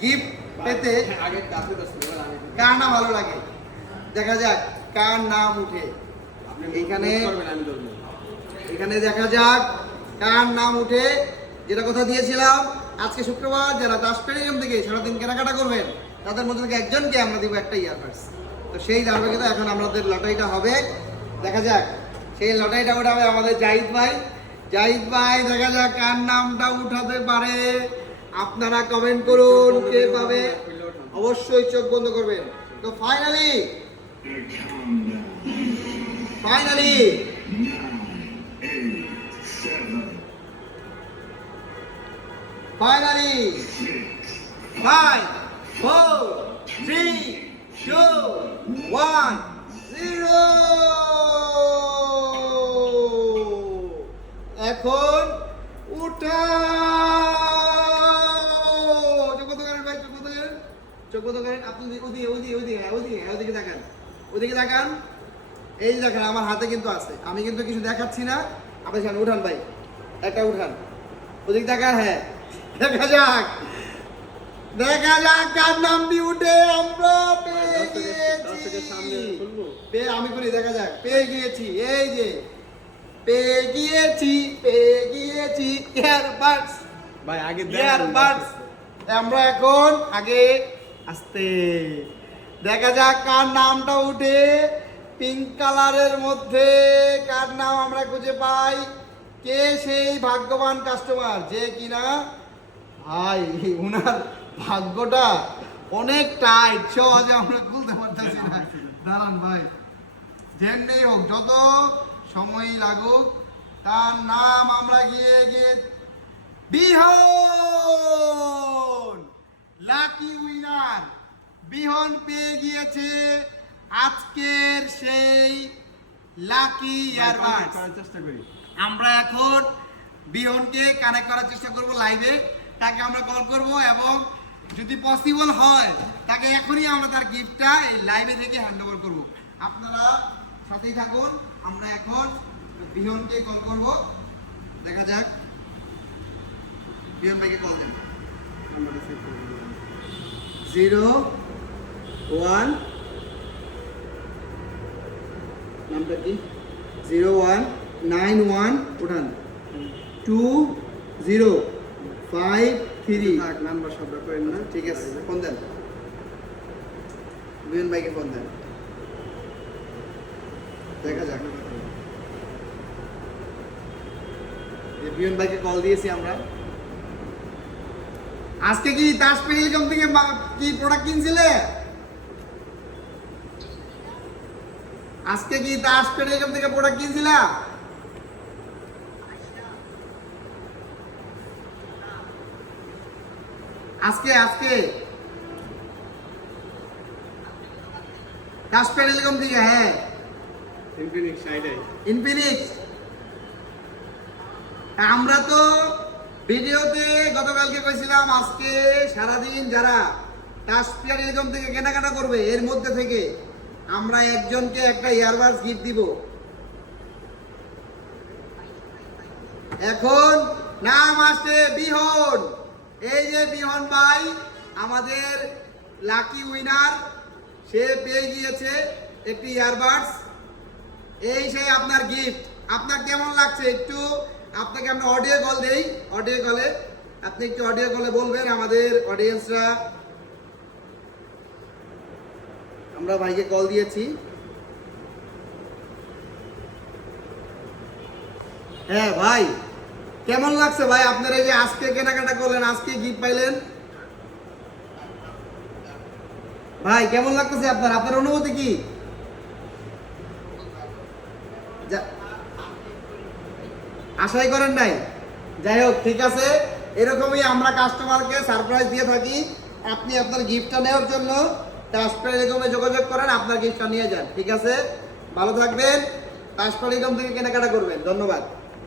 Gift পেতে কার নাম ভালো লাগে দেখা যাক কার নাম উঠে এখানে এখানে দেখা যাক কার নাম উঠে। যেটা কথা দিয়েছিলাম আজকে শুক্রবার যারা দাসপেরিয়াম থেকে সারাদিন কেনাকাটা করবেন তাদের মধ্যে থেকে একজনকে আমরা দিব একটা ইয়ারবাডস। তো সেই ধারাবাহিকতা এখন আমাদের লটারিটা হবে, দেখা যাক সেই লটারিটা উঠাবে আমাদের জাহিদ ভাই। জাহিদ ভাই দেখা যাক কার নামটা উঠাতে পারে, আপনারা কমেন্ট করুন কে পাবে, অবশ্যই চোখ বন্ধ করবেন। তো ফাইনালি ফাইনালি ফাইনালি 5 4 3 2 1 0 এখন উঠা চোখ বন্ধ করেন আপনি ওদিকে দেখান, ওদিকে দেখান। এই যে দেখেন আমার হাতে কিন্তু আছে, আমি কিন্তু কিছু দেখাচ্ছি না। আপনি সেখানে উঠান ভাই, একটা উঠান, ওদিকে দেখান। হ্যাঁ দেখা যাক কার নামটি উঠে আমরা পেয়ে গিয়েছি। আমি করি দেখা যাক পেয়ে গিয়েছি, এই যে পেয়ে গিয়েছি ইয়ারবাডস ভাই আগে ইয়ারবাডস। আমরা এখন আগে আসতে দেখা যাক কার নামটা উঠে। পিঙ্ক কালারের মধ্যে কার নাম আমরা খুঁজে পাই, কে সেই ভাগ্যবান কাস্টমার যে কিনা ভাই উনার ভাগ্যটা অনেক টাইট, সহজে আমরা খুলতে পারতেছি না। দাঁড়ান ভাই, যেমনি হোক যত সময় লাগুক তার নাম আমরা গিয়ে বিহন লাকি উইনার বিহন পেয়ে গিয়েছে আজকের সেই লাকি ইয়ারবাডস। চেষ্টা করি আমরা এখন বিহনকে কানেক্ট করার চেষ্টা করব লাইভে, তাকে আমরা কল করব এবং যদি পসিবল হয় তাকে এখনই আমরা তার গিফটটা এই লাইভে থেকে হ্যান্ড ওভার করবো। আপনারা সাথেই থাকুন, আমরা এখন বিহনকে কল করব, দেখা যাক। বিহন ভাইকে কল দেন 01 নামটা কি 0191 উঠান 2053 নাম্বার শব্দ করেন না, ঠিক আছে ফোন দেন, বিহন ভাইকে ফোন দেন, দেখা যাক। বিহন ভাইকে কল দিয়েছি আমরা। আজকে কি দাসপেরিয়াম থেকে কি প্রোডাক্ট কিনছিলে? আজকে কি দাসপেরিয়াম থেকে প্রোডাক্ট কিনছিলা? আজকে দাসপেরিয়াম থেকে, হ্যাঁ ইনফিনিক্স। আমরা তো ভিডিওতে গতকালকে কইছিলাম আজকে সারাদিন যারা দাসপেরিয়াম থেকে কেনাকাটা করবে এর মধ্যে থেকে আমরা একজনকে একটা ইয়ারবাডস গিফট দিব। এখন নাম আসছে বিহন। এই যে বিহন ভাই আমাদের লাকি উইনার, সে পেয়ে গিয়েছে একটি ইয়ারবাডস। এই সেই আপনার গিফট। আপনার কেমন লাগছে একটু আপনাকে আমরা অডিও কল দেই, অডিও কলে আপনি একটু অডিও কলে বলবেন আমাদের অডিয়েন্সরা। আমরা ভাইকে কল দিয়েছি। হ্যাঁ ভাই কেমন লাগছে ভাই আপনারা এই যে আজকে কেনাকাটা করলেন, আজকে গিফট পাইলেন, ভাই কেমন লাগতেছে আপনার আপনার অনুভূতি কি? আশাই করেন নাই? যাই হোক ঠিক আছে, এরকমই আমরা কাস্টমারকে সারপ্রাইজ দিয়ে থাকি। আপনি আপনার গিফটটা নেওয়ার জন্য দাসপেরিয়ামে যোগাযোগ করেন, আপনার গিফটটা নিয়ে যান। ঠিক আছে, ভালো থাকবেন, দাসপেরিয়াম থেকে কেনাকাটা করবেন। ধন্যবাদ।